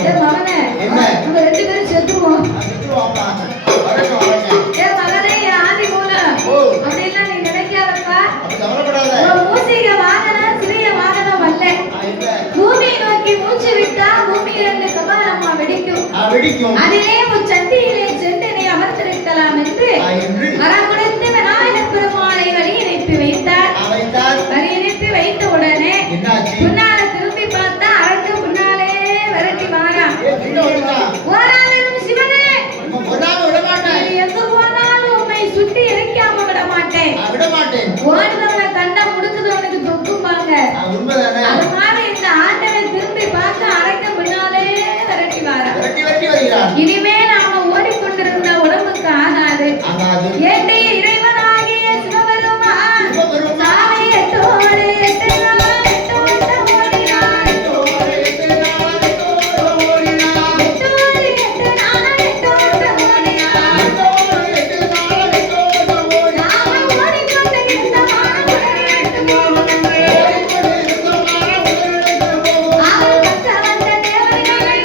என்ன நம்ம ரெண்டு பேரும் செத்துருவோம். அப்படிலாம் நீ நினைக்காதப்பா. மூசிக வாகனம் சிறிய வாகனம் அல்ல. பூமியை நோக்கி மூச்சு விட்டா பூமியிலிருந்து கபாலம்மா வெடிக்கும். அதிலே சட்டியிலே செண்டனை அமர்ந்திருக்கலாம் என்று வரமுடிந்து விநாயகர் பெருமானை வழியனுப்பி வைத்தார். வழியனுப்பி வைத்த உடனே முன்னால திரும்பி பார்த்தா அரக்கு முன்னாலே விரட்டி வாரா. சிவனே எங்கு போனாலும் உண்மை சுட்டி இறைக்காம விட மாட்டேன். ஓடுதவனை கண்டா முடுக்குதவனுக்கு தொக்கும்பாங்க. அது மாதிரி இந்த ஆண்டவன் திரும்பி பார்த்து அரக்க முன்னாலே விரட்டி வாரா. இனிமே நாம ஓடிக்கொண்டிருந்த உடம்புக்கு ஆகாது. ஏண்டே இறைவனாகிய சிவபெருமான் சாமி எட்டோடு எட்டு நாள் எட்டோட்ட ஓடினார். எட்டோடு எட்டு நாள் எட்டோட்ட ஓடினார். நாம ஓடிக்கொண்டிருந்த மாணவரை எட்டு போகும். அவர் பக்க வந்த தேவர்களை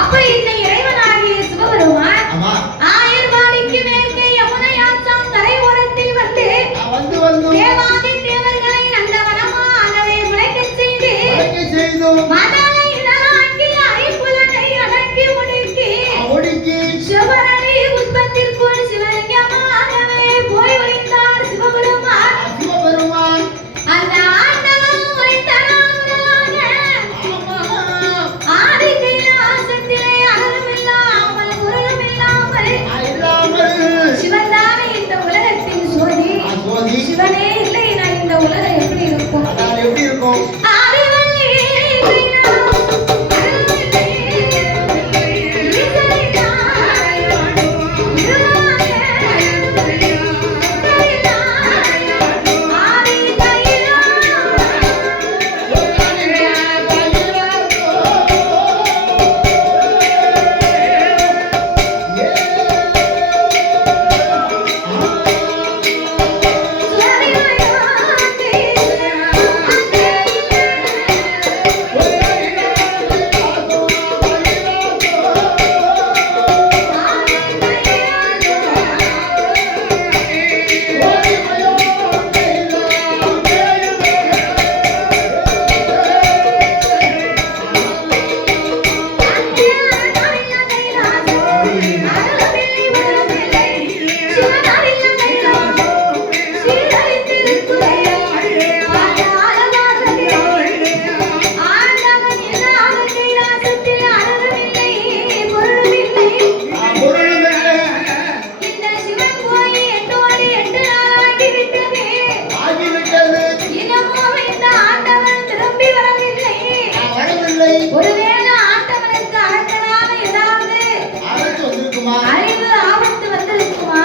அப்ப இந்த இறைவனாகிய சிவபெருமான் ஆயர்வாடிக்கு மேற்கே யமுனை ஆற்றாம் கரை ஓரத்தில் வந்து தேவாதி தேவர்களை நந்தவனமாகவே முளைக்கச் செய்து மதனை இளனாக்கி ஐம்புலனை அடக்கி ஒடுக்கி சிவனடி உற்பத்திற்குள் சிவலிங்கமாகவே போய் ஒளிந்தார் சிவபெருமான். அந்த ஆண்டவன் உரைத்தனாக சிவன்தானே இந்த உலகத்தின் சோதி. சிவனே இல்லை நான் இந்த உலகம் எப்படி இருக்கும்? ஒருவேளை ஆண்டவனுக்கு அரக்கனான ஏதாவது அழிவு ஆபத்து வந்திருக்குமா?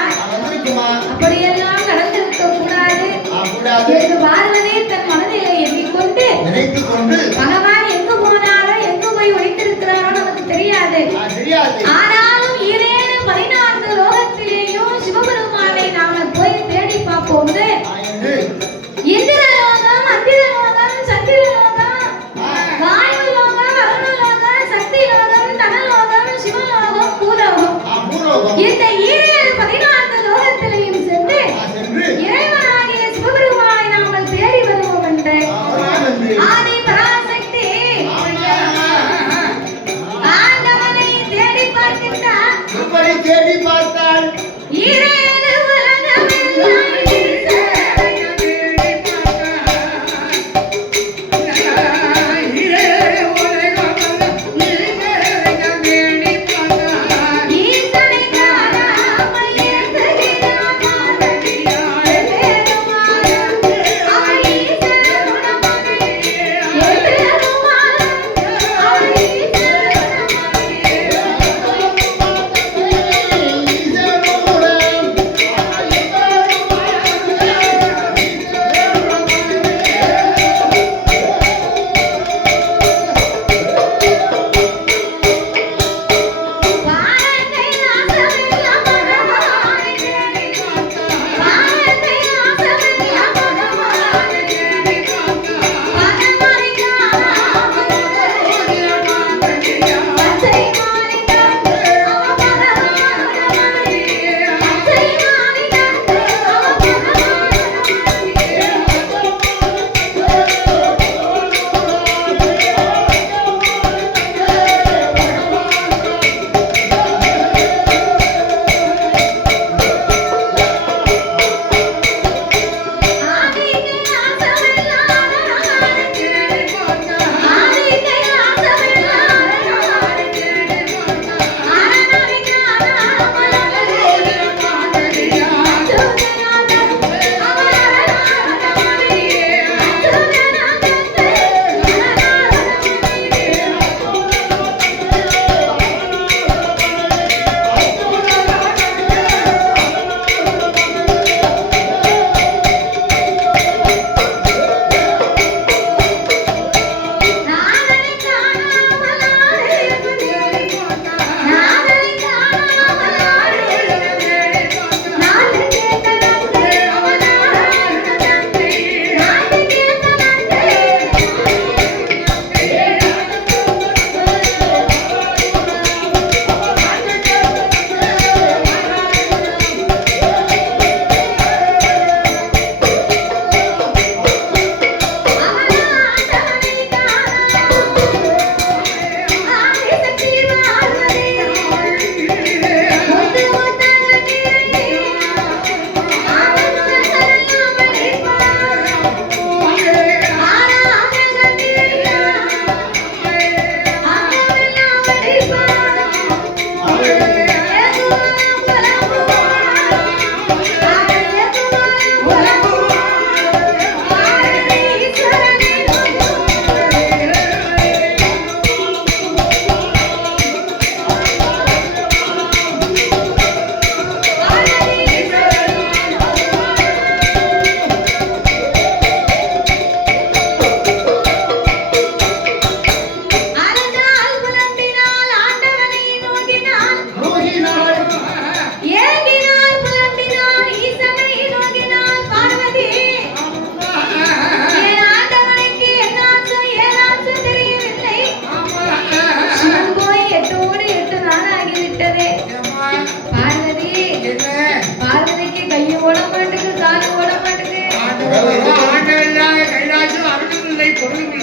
அப்படியெல்லாம் நடந்திருக்க கூடாது என்று பார்வதி தன் மனதிலே எண்ணிக்கொண்டு பகவான் எங்கு போனாரோ எங்கு போய் ஒளித்திருக்கிறாரோ நமக்கு தெரியாது. ஆனாலும் ஈரேழு 14 லோகத்திலேயும் சிவபெருமானை நாம போய் தேடி பார்ப்போம். இந்திரலோகம், அந்திரலோகம், சந்திரலோகம், வாயுலோகம், அருணலோகம், சக்திலோகம், தனலோகம், சிவலோகம், பூலோகம், இந்த ஈரேழு 14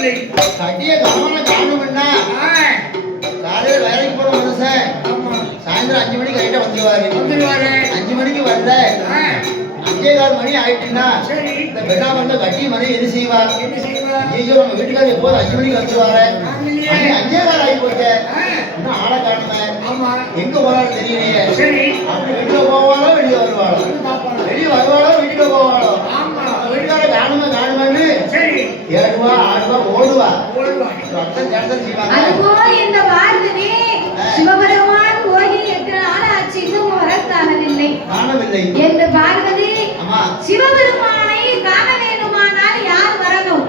காணவில்லை. கட்டிய கணவனை காணும்னா காலையில வேலைக்கு போற மனுஷன் சாயந்தரம் 5 மணிக்கு ரைட்டா வந்துருவாரு. 5 மணிக்கு வந்த 5:15 மணி ஆயிட்டுன்னா இந்த பெண்ணா வந்த கட்டி மணி எது செய்வா? ஐயோ நம்ம வீட்டுக்காரர் எப்போது 5 மணிக்கு வந்துருவாரு. 5:15 ஆகி போச்சு. இன்னும் ஆளை காணுமே. எங்க போறான்னு தெரியலையே. அப்படி வீட்டுல போவாளோ வெளியே வருவாளோ? வெளியே வருவாளோ வீட்டுக்கு போவாளோ? வீட்டுக்கார காணுமே ஏடுவா ஆடுவா ஓடுவா. அதுபோல இந்த வார்த்தை சிவபெருமான் போய் எத்தனை நாளாச்சு இன்னும் வர காணவில்லை என்று பார்வதி சிவபெருமானை காண வேண்டுமானால் யார் வரணும்?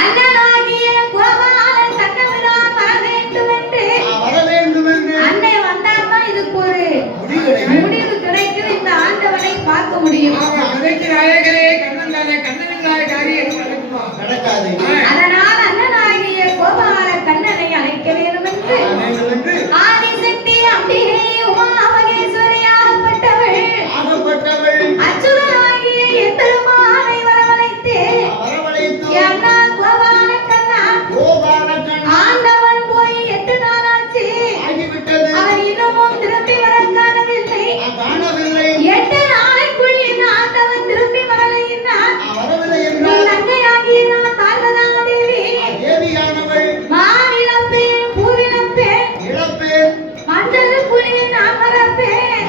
அண்ணனாகிய கோபாலன் கண்ணபிரான் வர வேண்டும் என்று அன்னை வந்தால்தான் இதுக்கு ஒரு முடிவு கிடைக்கும். இந்த ஆண்டவனை பார்க்க முடியும். அதனால் அண்ணனாகிய கோபால கண்ணனை அழைக்க வேண்டும் என்று ஆதிசக்தி அம்பிகை உமா மகேஸ்வரி ஆகப்பட்டவள் அச்சுதனாகிய எம்பெருமானை வரவழைத்து அண்ணா கோபால கண்ணா ஆண்டவன் போய் 8 நாளாச்சு. அவர் இன்னமும் திரும்பி வர காணவில்லை. 8 நாளைக்குள் இந்த ஆண்டவன் திரும்பி வரலைன்னா தங்கையாகிய நான் பார்வதா தேவி மாவிளப்பேன் பூவிளப்பேன் மஞ்சள் புலி நான் மறப்பேன்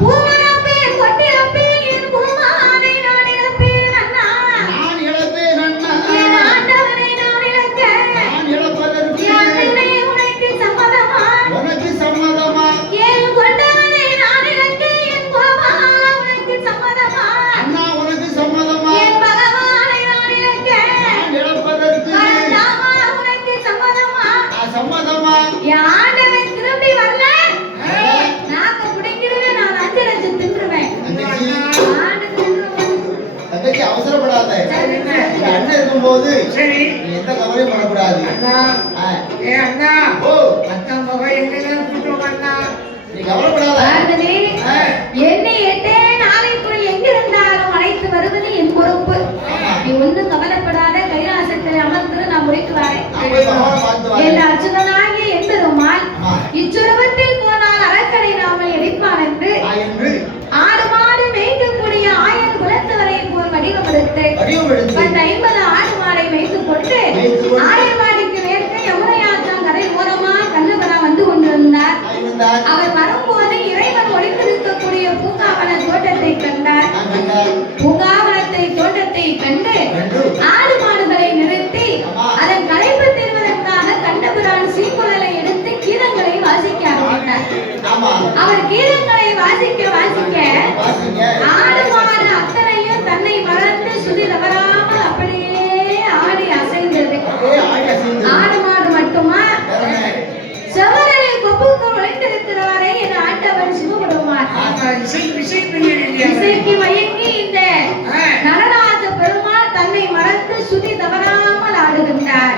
பூமரப்பேன் கொட்டிலப்பேன் என் பூமானை நான் இழப்பேன் அண்ணா. என் ஆண்டவனை நான் இழக்க என் அன்னை உனக்கு சம்மதமா? என் கொண்டவனை நான் இழக்க என் கோபாலா உனக்கு சம்மதமா? என் பகவானை நான் இழக்க பரந்தாமா உனக்கு சம்மதமா? என் ஆண்டவன் திரும்பி வரல நாக்க பிடிக்கிறவன் நான் 5 லட்சம் தின்றுவேன். தங்கச்சி அவசரப்படாத. அண்ணன் இருக்கும்போது எந்த கவலையும் பண்ணக்கூடாது. நீ கவலைப்படாத. என்னை 8 நாளைக்குள் எங்கிருந்தாலும் அழைத்து வருவது என் பொறுப்பு. நீ ஒன்றும் கவலைப்படாத. கைலாசத்தில் அமர்ந்து நான் முடித்து வரேன். என் அச்சுதனாகிய எம்பெருமான் இச்சுருவத்தில் போனால் அரக்கனை நாமல் எரிப்பான் என்று ஆடு மாடு மேய்க்கக்கூடிய 1000 குலத்தவரை போல் வடிவம் எடுத்து 50 ஆடு மாடை மேய்த்துக் கொண்டு 1000 மாடிக்கு மேற்க யமுனையாற்றான் கரை ஓரமா கண்ணபுரா வந்து கொண்டிருந்தார். அவர் வரும்போது இறைவன் ஒளிந்திருக்கக்கூடிய பூங்காவன தோட்டத்தை கண்டார். பூங்காவனத்தை தோட்டத்தை கண்டு ஆடு மாடுகளை நிறுத்தி அதன் களைப்பு தீர்வதற்காக கண்ணபுரான் சீக்குழலை எடுத்து கீதங்களை வாசிக்க ஆரம்பித்தார். அவர் கீதங்களை வாசிக்க ஆடு மாடு அத்தனையும் தன்னை மறந்து சுதி தவறாமல் அப்படியே ஆடி அசைந்தது. ஆடு மாடு மட்டுமா செவரலை கொப்புக்கு நுழைந்திருக்கிறாரே என் ஆண்டவன் சிவபெருமான் இசைக்கு மயங்கி இந்த நடராஜ பெருமாள் தன்னை மறந்து சுதி தவறாமல் ஆடுகின்றார்.